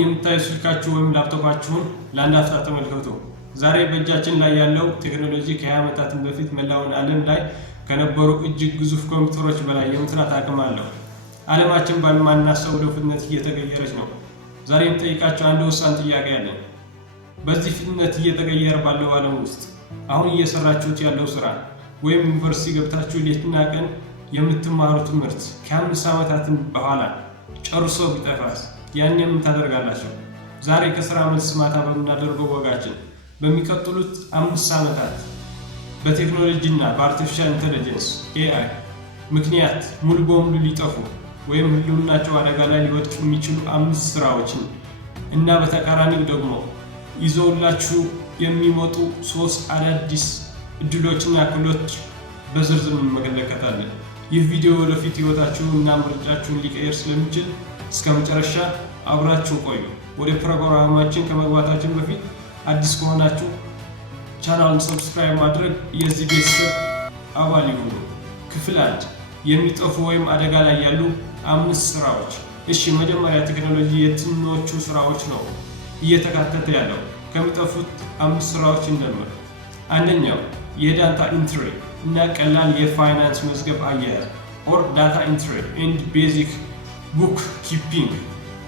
የምታዩ ስልካችሁ ወይም ላፕቶፓችሁን ለአንድ አፍታ ተመልከቱ። ዛሬ በእጃችን ላይ ያለው ቴክኖሎጂ ከ20 ዓመታት በፊት መላውን ዓለም ላይ ከነበሩ እጅግ ግዙፍ ኮምፒውተሮች በላይ የመስራት አቅም አለው። ዓለማችን በማናስተውለው ፍጥነት እየተቀየረች ነው። ዛሬ የምጠይቃችሁ አንድ ወሳኝ ጥያቄ አለን። በዚህ ፍጥነት እየተቀየረ ባለው ዓለም ውስጥ አሁን እየሰራችሁት ያለው ስራ ወይም ዩኒቨርሲቲ ገብታችሁ ሌትና ቀን የምትማሩ ትምህርት ከ5 ዓመታት በኋላ ጨርሶ ቢጠፋስ? ያኔ ምን ታደርጋላችሁ? ዛሬ ከስራ መልስ ማታ በምናደርገው ወጋችን በሚቀጥሉት 5 ዓመታት በቴክኖሎጂና በአርቲፊሻል ኢንተለጀንስ AI ምክንያት ሙሉ በሙሉ ሊጠፉ ወይም ህልውናቸው አደጋ ላይ ሊወድቅ የሚችሉ 5 ስራዎችን እና በተቃራኒው ደግሞ ይዘውላችሁ የሚመጡ 3 አዳዲስ እድሎችና ክህሎቶች በዝርዝር እንመለከታለን። ይህ ቪዲዮ ወደፊት ህይወታችሁን እና ምርጫችሁን ሊቀይር ስለሚችል እስከ መጨረሻ አብራችሁ ቆዩ። ወደ ፕሮግራማችን ከመግባታችን በፊት አዲስ ከሆናችሁ ቻናሉን ሰብስክራይብ ማድረግ የዚህ ቤተሰብ አባል ይሁኑ። ክፍል 1 የሚጠፉ ወይም አደጋ ላይ ያሉ 5 ስራዎች። እሺ፣ መጀመሪያ ቴክኖሎጂ የትኞቹ ስራዎች ነው እየተካተተ ያለው? ከሚጠፉት 5 ስራዎች እንደምር። አንደኛው የዳታ ኢንትሪ እና ቀላል የፋይናንስ መዝገብ አያያዝ ኦር ዳታ ኢንትሪ ኤንድ ቤዚክ ቡክ ኪፒንግ።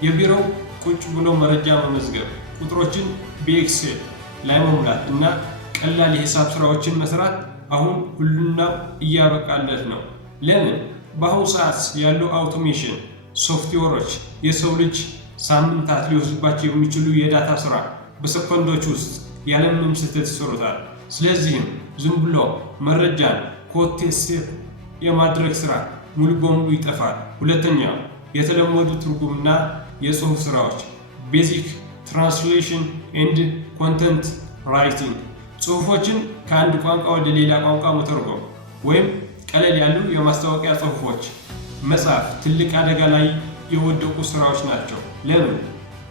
የቢሮው ቁጭ ብሎ መረጃ መመዝገብ፣ ቁጥሮችን በኤክሴል ላይ መሙላት እና ቀላል የሂሳብ ስራዎችን መስራት አሁን ሁሉናው እያበቃለት ነው። ለምን? በአሁኑ ሰዓት ያሉ አውቶሜሽን ሶፍትዌሮች የሰው ልጅ ሳምንታት ሊወስድባቸው የሚችሉ የዳታ ስራ በሰኮንዶች ውስጥ ያለምንም ስህተት ይሰሩታል። ስለዚህም ዝም ብሎ መረጃን ኮቴ ሴቭ የማድረግ ስራ ሙሉ በሙሉ ይጠፋል። ሁለተኛው የተለመዱ ትርጉምና የጽሑፍ ስራዎች ቤዚክ ትራንስሌሽን ኤንድ ኮንተንት ራይቲንግ፣ ጽሑፎችን ከአንድ ቋንቋ ወደ ሌላ ቋንቋ መተርጎም ወይም ቀለል ያሉ የማስታወቂያ ጽሑፎች መጻፍ ትልቅ አደጋ ላይ የወደቁ ስራዎች ናቸው። ለምን?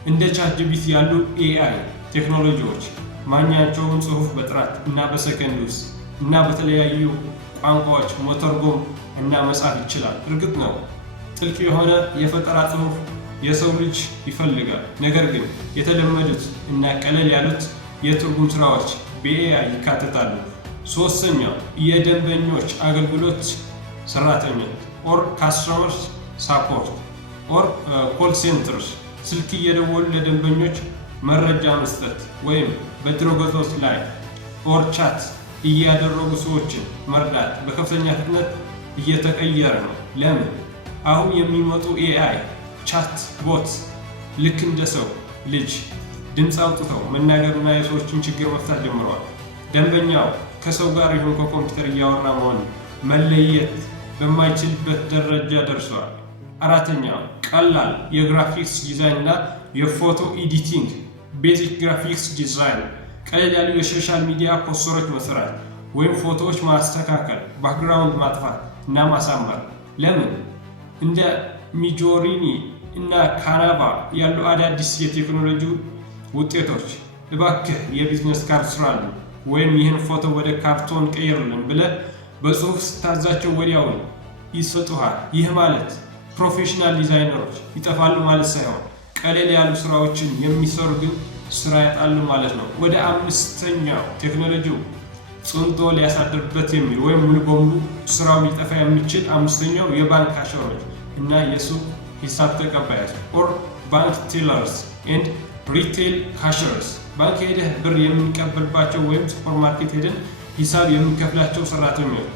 እንደ ቻትጂፒቲ ያሉ AI ቴክኖሎጂዎች ማንኛቸውን ጽሑፍ በጥራት እና በሰከንድ ውስጥ እና በተለያዩ ቋንቋዎች መተርጎም እና መጻፍ ይችላል። እርግጥ ነው ጥልቅ የሆነ የፈጠራ ጽሑፍ የሰው ልጅ ይፈልጋል። ነገር ግን የተለመዱት እና ቀለል ያሉት የትርጉም ስራዎች በAI ይካተታሉ። ሶስተኛው የደንበኞች አገልግሎት ሰራተኞች ኦር ካስተመርስ ሳፖርት ኦር ኮል ሴንተርስ፣ ስልክ እየደወሉ ለደንበኞች መረጃ መስጠት ወይም በድረገጾች ላይ ኦር ቻት እያደረጉ ሰዎችን መርዳት በከፍተኛ ፍጥነት እየተቀየረ ነው። ለምን? አሁን የሚመጡ AI ቻት ቦት ልክ እንደ ሰው ልጅ ድምፅ አውጥተው መናገርና የሰዎችን ችግር መፍታት ጀምረዋል። ደንበኛው ከሰው ጋር ይሁን ከኮምፒውተር እያወራ መሆን መለየት በማይችልበት ደረጃ ደርሰዋል። አራተኛው ቀላል የግራፊክስ ዲዛይን እና የፎቶ ኤዲቲንግ ቤዚክ ግራፊክስ ዲዛይን፣ ቀለል ያሉ የሶሻል ሚዲያ ፖስተሮች መስራት ወይም ፎቶዎች ማስተካከል፣ ባክግራውንድ ማጥፋት እና ማሳመር። ለምን? እንደ ሚጆሪኒ እና ካናቫ ያሉ አዳዲስ የቴክኖሎጂ ውጤቶች እባክህ የቢዝነስ ካርድ ስራሉ ወይም ይህን ፎቶ ወደ ካርቶን ቀይርልን ብለህ በጽሁፍ ስታዛቸው ወዲያውኑ ይሰጡሃል። ይህ ማለት ፕሮፌሽናል ዲዛይነሮች ይጠፋሉ ማለት ሳይሆን ቀለል ያሉ ስራዎችን የሚሰሩ ግን ስራ ያጣሉ ማለት ነው። ወደ 5ኛው ቴክኖሎጂው ጽንቶ ሊያሳድርበት የሚል ወይም ሙሉ በሙሉ ስራው ሊጠፋ የሚችል 5ኛው የባንክ ካሸሮች እና የሱቅ ሂሳብ ተቀባዮች ኦር ባንክ ቴለርስ ኤንድ ሪቴል ካሸርስ። ባንክ ሄደህ ብር የምንቀበልባቸው ወይም ሱፐርማርኬት ሄደን ሂሳብ የምንከፍላቸው ሰራተኞች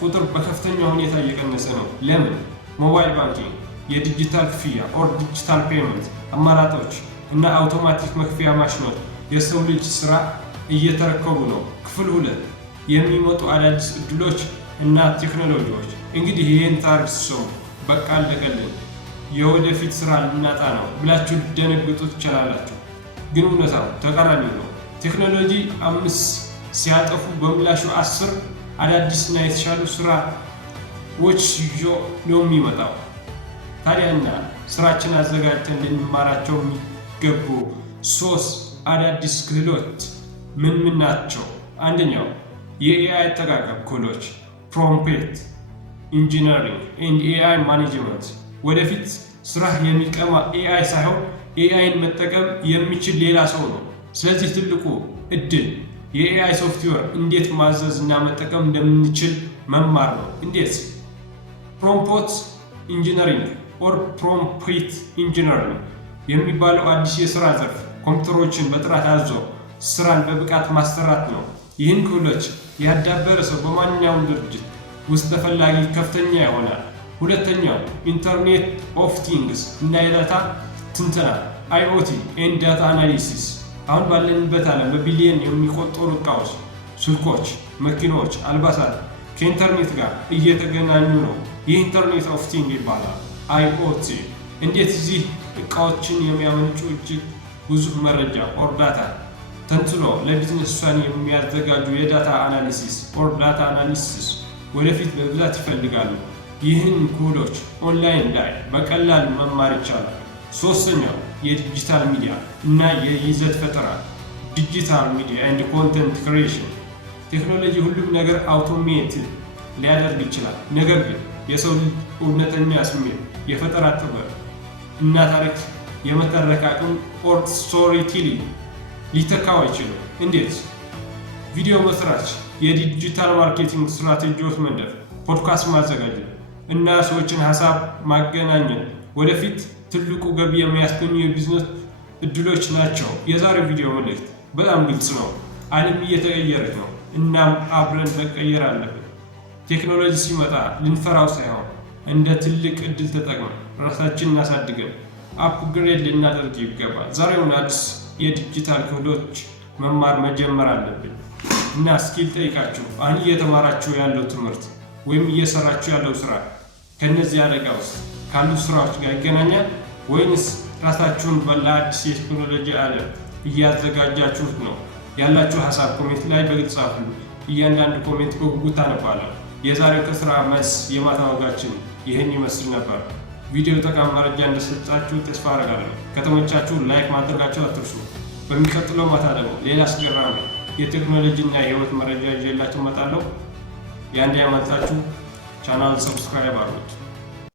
ቁጥር በከፍተኛ ሁኔታ እየቀነሰ ነው። ለምን? ሞባይል ባንኪንግ፣ የዲጂታል ክፍያ ኦር ዲጂታል ፔመንት አማራጮች እና አውቶማቲክ መክፈያ ማሽኖች የሰው ልጅ ስራ እየተረከቡ ነው። ክፍል 2 የሚመጡ አዳዲስ እድሎች እና ቴክኖሎጂዎች። እንግዲህ ይህን ታሪክ ስትሰሙ በቃ አለቀልን የወደፊት ስራ ልናጣ ነው ብላችሁ ልትደነግጡ ትችላላችሁ። ግን እውነታው ተቃራኒው ነው። ቴክኖሎጂ 5 ሲያጠፉ በምላሹ 10 አዳዲስና የተሻሉ ስራዎች ይዞ ነው የሚመጣው። ታዲያና ስራችን አዘጋጅተን ልንማራቸው የሚገቡ 3 አዳዲስ ክህሎት ምን ናቸው? አንደኛው የAI አጠቃቀም ክህሎች ፕሮምፕት ኢንጂነሪንግ ኤንድ AI ማኔጅመንት። ወደፊት ስራህ የሚቀማ AI ሳይሆን ኤአይን መጠቀም የሚችል ሌላ ሰው ነው። ስለዚህ ትልቁ እድል የኤአይ ሶፍትዌር እንዴት ማዘዝ እና መጠቀም እንደምንችል መማር ነው። እንዴት? ፕሮምፕት ኢንጂነሪንግ ኦር ፕሮምፕት ኢንጂነሪንግ የሚባለው አዲስ የሥራ ዘርፍ ኮምፒውተሮችን በጥራት አዞ ስራን በብቃት ማሰራት ነው። ይህን ክህሎት ያዳበረ ሰው በማንኛውም ድርጅት ውስጥ ተፈላጊ ከፍተኛ ይሆናል። ሁለተኛው ኢንተርኔት ኦፍ ቲንግስ እና የዳታ ትንተና IoT ኤንድ ዳታ አናሊሲስ። አሁን ባለንበት ዓለም በቢሊየን የሚቆጠሩ ዕቃዎች፣ ስልኮች፣ መኪናዎች፣ አልባሳት ከኢንተርኔት ጋር እየተገናኙ ነው። ይህ ኢንተርኔት ኦፍ ቲንግ ይባላል IoT። እንዴት እዚህ ዕቃዎችን የሚያመነጩ እጅግ ግዙፍ መረጃ ኦር ዳታ ተንትኖ ለቢዝነስ ውሳኔ የሚያዘጋጁ የዳታ አናሊሲስ ኦር ዳታ አናሊሲስ ወደፊት በብዛት ይፈልጋሉ። ይህን ኮዶች ኦንላይን ላይ በቀላሉ መማር ይቻላል። ሶስተኛው የዲጂታል ሚዲያ እና የይዘት ፈጠራ ዲጂታል ሚዲያ ኤንድ ኮንተንት ክሪኤሽን። ቴክኖሎጂ ሁሉም ነገር አውቶሜትድ ሊያደርግ ይችላል። ነገር ግን የሰው ልጅ እውነተኛ ስሜት፣ የፈጠራ ጥበብ እና ታሪክ የመተረክ አቅም ኦር ስቶሪ ቴሊንግ ሊተካው አይችልም። እንዴት? ቪዲዮ መስራት፣ የዲጂታል ማርኬቲንግ ስትራቴጂዎች መንደፍ፣ ፖድካስት ማዘጋጀት እና ሰዎችን ሀሳብ ማገናኘት ወደፊት ትልቁ ገቢ የሚያስገኙ የቢዝነስ እድሎች ናቸው። የዛሬው ቪዲዮ መልእክት በጣም ግልጽ ነው። ዓለም እየተቀየረች ነው፣ እናም አብረን መቀየር አለብን። ቴክኖሎጂ ሲመጣ ልንፈራው ሳይሆን እንደ ትልቅ እድል ተጠቅመን ራሳችንን እናሳድገን አፕግሬድ ልናደርግ ይገባል። ዛሬውን አዲስ የዲጂታል ክህሎች መማር መጀመር አለብን እና ስኪል ጠይቃችሁ አሁን እየተማራችሁ ያለው ትምህርት ወይም እየሰራችሁ ያለው ስራ ከነዚህ አደጋ ውስጥ ካሉ ስራዎች ጋር ይገናኛል ወይንስ ራሳችሁን ለአዲስ የቴክኖሎጂ ዓለም እያዘጋጃችሁት ነው? ያላችሁ ሀሳብ ኮሜንት ላይ በግልጽ ጻፉ። እያንዳንዱ ኮሜንት በጉጉት አነባለሁ። የዛሬው ከስራ መልስ የማታ ወጋችን ይህን ይመስል ነበር። ቪዲዮ ጠቃሚ መረጃ እንደሰጣችሁ ተስፋ አደርጋለሁ። ከተመቻችሁ ላይክ ማድረጋችሁ አትርሱ። በሚቀጥለው ማታ ደግሞ ሌላ አስገራሚ የቴክኖሎጂ እና የህይወት መረጃ ይዤላችሁ እመጣለሁ። ያንዴ ያመጣችሁ ቻናል ሰብስክራይብ አድርጉት።